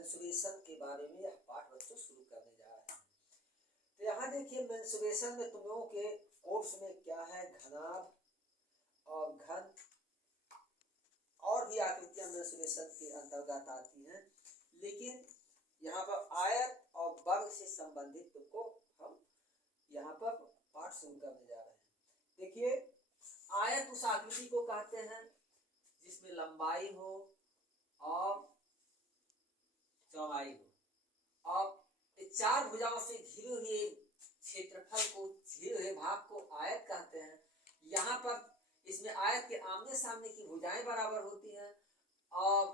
Menstruation के बारे में यह पाठ बच्चों शुरू करने जा रहे हैं। तो यहाँ देखिए मेंस्ट्रुएशन में तुम लोगों के कोर्स में क्या है, घनाभ और घन और भी आकृतियां मेंस्ट्रुएशन के अंतर्गत आती हैं, लेकिन यहाँ पर आयत और वर्ग से संबंधित तुमको हम यहाँ पर पाठ शुरू करने जा रहे हैं। देखिए आयत उस आकृति को कहते हैं जिसमें लंबाई हो और चौड़ाई हो और चार भुजाओं से घिरे हुए क्षेत्रफल को, घिरे हुए भाग को आयत कहते हैं। यहाँ पर इसमें आयत के आमने सामने की भुजाएं बराबर होती हैं और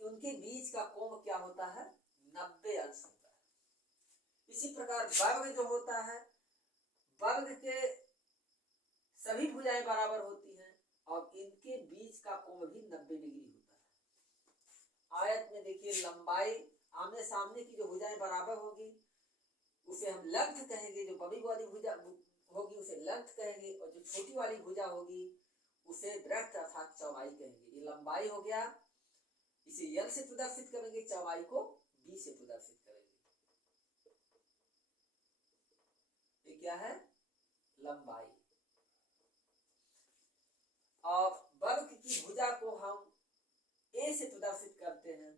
उनके बीच का कोण क्या होता है, 90 अंश होता है। इसी प्रकार वर्ग जो होता है, वर्ग के सभी भुजाएं बराबर होती हैं और इनके बीच का कोण भी 90 डिग्री होता है। आयत में देखिए लंबाई आमने सामने की जो भुजाएं बराबर होगी उसे हम लेंथ कहेंगे, जो बड़ी वाली भुजा होगी उसे लेंथ कहेंगे और जो छोटी वाली भुजा होगी उसे ब्रेड्थ अर्थात चौड़ाई कहेंगे। ये लंबाई हो गया, इसे L से प्रदर्शित करेंगे, चौड़ाई को B से प्रदर्शित करेंगे। ये क्या है, लंबाई। और वर्ग की भुजा को हम A से प्रदर्शित करते हैं।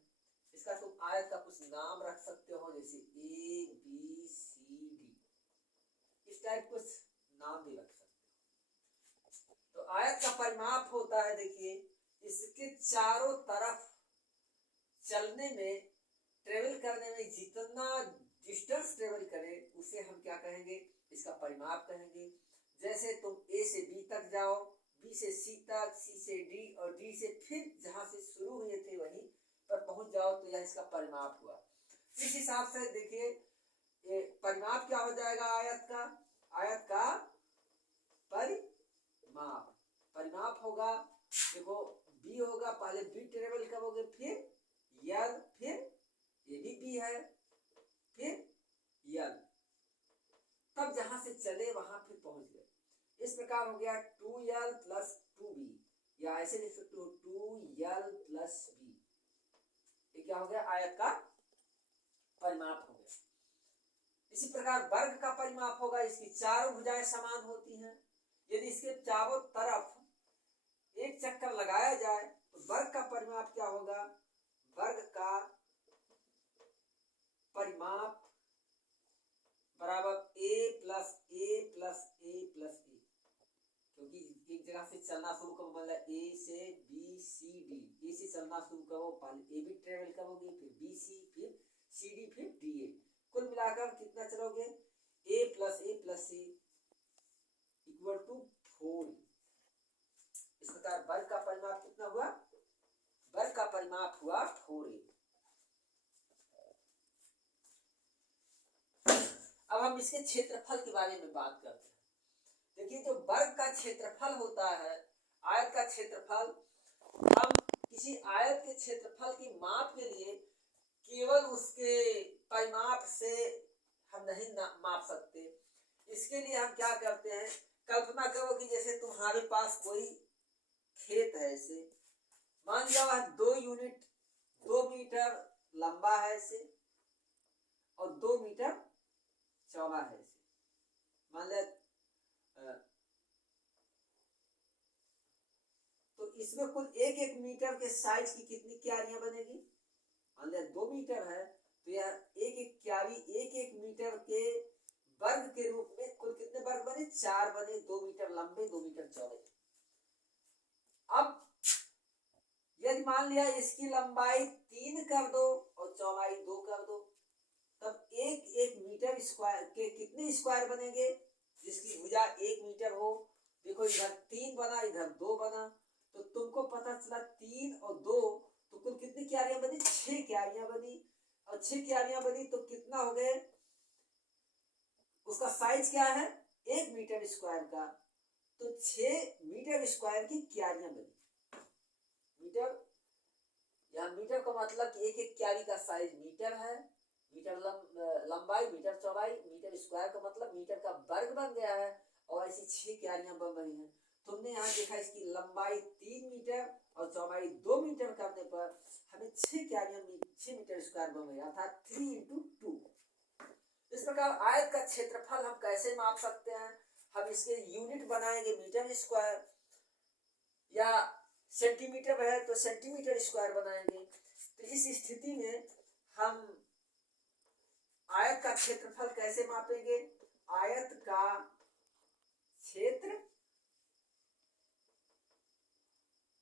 इसका तुम आयत का कुछ नाम रख सकते हो, जैसे ABCD, इस टाइप कुछ नाम भी रख सकते हो। तो आयत का परिमाप होता है, देखिए इसके चारों तरफ चलने में, ट्रेवल करने में जितना डिस्टेंस ट्रेवल करे उसे हम क्या कहेंगे, इसका परिमाप कहेंगे। जैसे तुम A से B तक जाओ, B से C तक, C से D और D से फिर जहां से शुरू हुए थे वहीं पर पहुंच जाओ, तो यह इसका परिमाप हुआ। इस हिसाब से देखिए परिमाप क्या हो जाएगा आयत का, आयत का परिमाप, परिमाप होगा। देखो B होगा, पहले B ट्रेवल करोगे, फिर L, फिर ये भी B है, फिर L, तब जहां से चले वहां फिर पहुंच गए। इस प्रकार हो गया 2L प्लस 2B, या ऐसे लिख सकते हो 2L प्लस B। ये क्या हो गया, आयत का परिमाप हो गया। इसी प्रकार वर्ग का परिमाप होगा, इसकी चारों भुजाएं समान होती हैं। यदि इसके चारों तरफ एक चक्कर लगाया जाए तो वर्ग का परिमाप क्या होगा, वर्ग का परिमाप बराबर A plus A plus A plus A, क्योंकि एक जगह से चलना शुरू करो, मतलब A से B C D, A से चलना शुरू करो, पहले A भी ट्रेवल करोगे, फिर B C, फिर C D, फिर D A, कुल मिलाकर कितना चलोगे, A plus A plus A equal to 4। इस प्रकार वर्ग का परिमाप कितना हुआ, वर्ग का परिमाप हुआ 4A। अब हम इसके क्षेत्रफल के बारे में बात करते हैं। देखिए जो वर्ग का क्षेत्रफल होता है, आयत का क्षेत्रफल, हम किसी आयत के क्षेत्रफल की माप के लिए केवल उसके परिमाप से हम नहीं माप सकते। इसके लिए हम क्या करते हैं, कल्पना करो कि जैसे तुम्हारे पास कोई खेत है, ऐसे मान लिया 2 मीटर लंबा है ऐसे और 2 मीटर चौड़ा है ऐसे, मान लिया, तो इसमें कुल 1-1 मीटर के साइज की कितनी क्यारियां बनेगी, मान लिया 2 मीटर है तो यह 1-1 क्यारी 1-1 मीटर के वर्ग के रूप में कुल कितने वर्ग बने, 4 बने, 2 मीटर लंबे 2 मीटर चौड़े। अब यदि मान लिया इसकी लंबाई 3 कर दो और चौड़ाई 2 कर दो, तब 1-1 मीटर स्क्वायर के कितने स्क्वायर बनेंगे, जिसकी भुजा 1 मीटर हो। देखो इधर 3 बना, इधर 2 बना, तो तुमको पता चला 3 और 2 तो कुल कितनी क्यारियां बनी, 6 क्यारियां बनी। और 6 क्यारियां बनी तो कितना हो गए, उसका साइज क्या है 1 मीटर स्क्वायर का, तो 6 मीटर स्क्वायर की क्यारियां बनी। मीटर, यहाँ मीटर का मतलब कि 1-1 क्यारी का साइज मीटर है, मीटर लंबाई, मीटर चौड़ाई, मीटर स्क्वायर का मतलब मीटर का वर्ग बन गया है, और ऐसी 6 क्यारियां बन रही हैं। तुमने यहाँ देखा इसकी लंबाई 3 मीटर और चौड़ाई 2 मीटर करने पर हमें 6 मीटर स्क्वायर बन गया, अर्थात 3 इंटू 2। इस प्रकार आयत का क्षेत्रफल हम कैसे माप सकते हैं? हम इसके यूनिट बनाएंगे मीटर स्क्वायर, या सेंटीमीटर है तो सेंटीमीटर स्क्वायर बनाएंगे। तो इस स्थिति में हम आयत का क्षेत्रफल कैसे मापेंगे? आयत का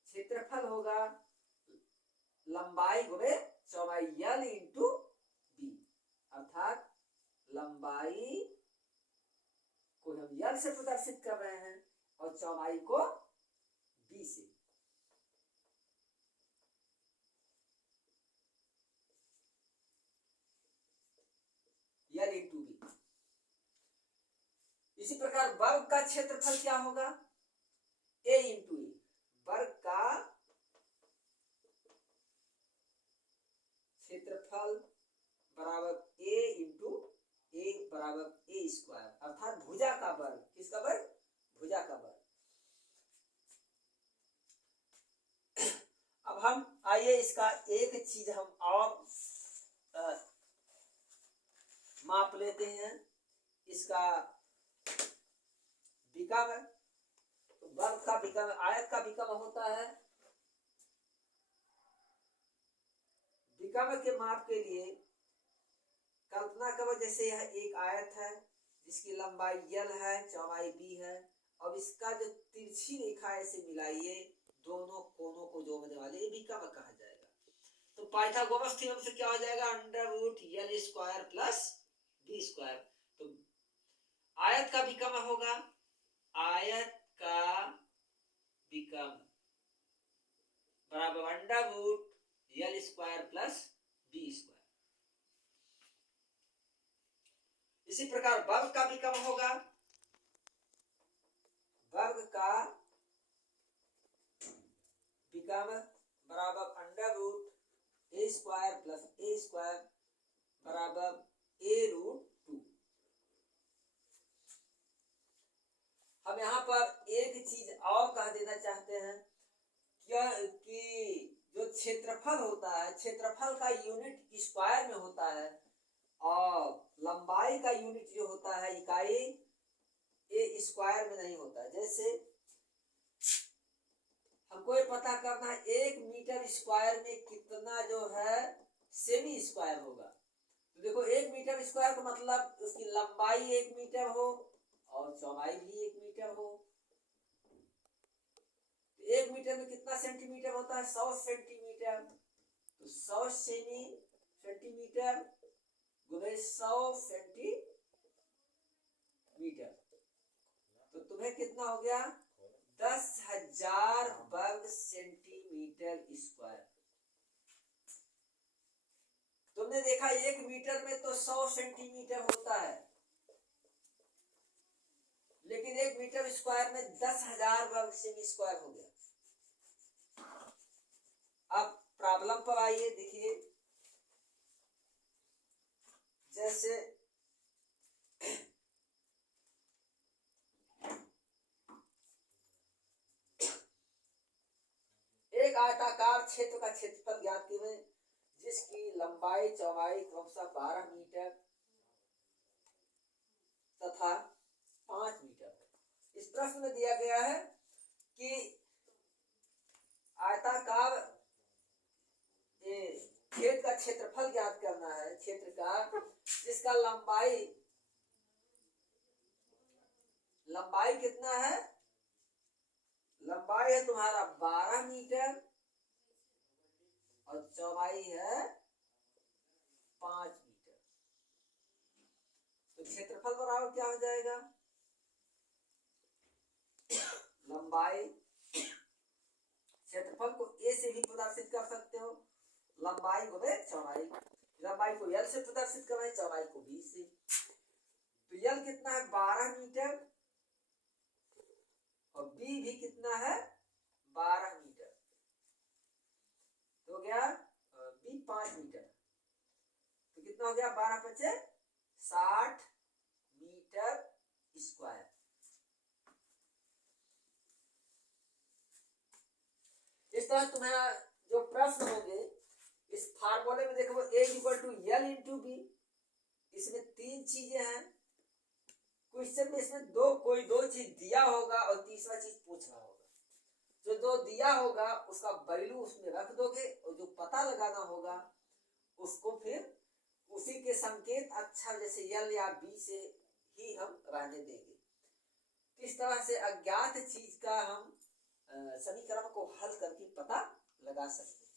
क्षेत्रफल होगा लंबाई गुणे चौड़ाई L इंटू बी, अर्थात लंबाई को हम L से प्रदर्शित कर रहे हैं और चौड़ाई को B से। L into B. इसी प्रकार वर्ग का क्षेत्रफल क्या होगा? A into A. वर्ग का क्षेत्रफल बराबर A इंटू ए बराबर ए स्क्वायर, अर्थात भुजा का वर्ग। किसका वर्ग? भुजा का वर्ग। अब हम आइए इसका एक चीज हम और माप लेते हैं, इसका विकर्ण। तो वर्ग का विकर्ण, आयत का विकर्ण होता है। विकर्ण के माप के लिए कल्पना करो जैसे यह एक आयत है जिसकी लंबाई L है, चौड़ाई B है। अब इसका जो तिरछी रेखा ऐसे मिलाइए, दोनों कोनों को जोड़ने वाले, ये विकर्ण कहा जाएगा। तो पाइथागोरस थ्योरम से क्या हो जाएगा? √L square plus B square. तो आयत का विकर्ण होगा, आयत का विकर्ण बराबर √L square plus B square. इसी प्रकार वर्ग का विकर्ण होगा, वर्ग का विकर्ण बराबर √A square plus A square बराबर A√2। हम यहाँ पर एक चीज और कह देना चाहते हैं क्या कि जो क्षेत्रफल होता है, क्षेत्रफल का यूनिट स्क्वायर में होता है और लंबाई का यूनिट जो होता है इकाई ए स्क्वायर में नहीं होता। जैसे हमको ये पता करना है 1 मीटर स्क्वायर में कितना जो है सेमी स्क्वायर होगा। तो देखो 1 मीटर स्क्वायर का मतलब उसकी लंबाई 1 मीटर हो और चौड़ाई भी 1 मीटर हो। 1 मीटर में कितना सेंटीमीटर होता है? 100 सेंटीमीटर। तो 100 सेंटीमीटर गुणे 100 सेंटीमीटर, तो तुम्हें कितना हो गया? 10,000 वर्ग सेंटीमीटर स्क्वायर। तुमने देखा 1 मीटर में तो 100 सेंटीमीटर होता है, लेकिन 1 मीटर स्क्वायर में 10,000 वर्ग सेमी स्क्वायर हो गया। अब प्रॉब्लम पर आइए, देखिए जैसे एक आयताकार क्षेत्र का क्षेत्रफल ज्ञात कीजिए जिसकी लंबाई चौड़ाई क्रमशः 12 मीटर तथा 5 मीटर। इस प्रश्न में दिया गया है कि आयताकार खेत का क्षेत्रफल ज्ञात करना है, क्षेत्र का जिसका लंबाई कितना है? लंबाई है तुम्हारा 12 मीटर और चौड़ाई है 5 मीटर। तो क्षेत्रफल बराबर क्या हो जाएगा? लंबाई, क्षेत्रफल को A से भी प्रदर्शित कर सकते हो, लंबाई गुणे चौड़ाई। लंबाई को L से प्रदर्शित कर रहे हैं, चौड़ाई को B से। तो L कितना है? 12 मीटर और B भी कितना है? 12 मीटर। तो हो गया B 5 मीटर। तो कितना हो गया? 12 × 5 = 60 मीटर स्क्वायर। तरह तुम्हारा जो प्रश्न होंगे इस फार्मूले में देखो A equal to L into B, इसमें तीन चीजें हैं क्वेश्चन में, इसमें कोई दो चीज दिया होगा और तीसरा चीज पूछना होगा। जो दो दिया होगा उसका वैल्यू उसमें रख दोगे और जो पता लगाना होगा उसको फिर उसी के संकेत अक्षर जैसे L या B से ही हम रहने देंगे। किस तरह से अज्ञात चीज का हम समीकरण को हल करके पता लगा सकते हैं।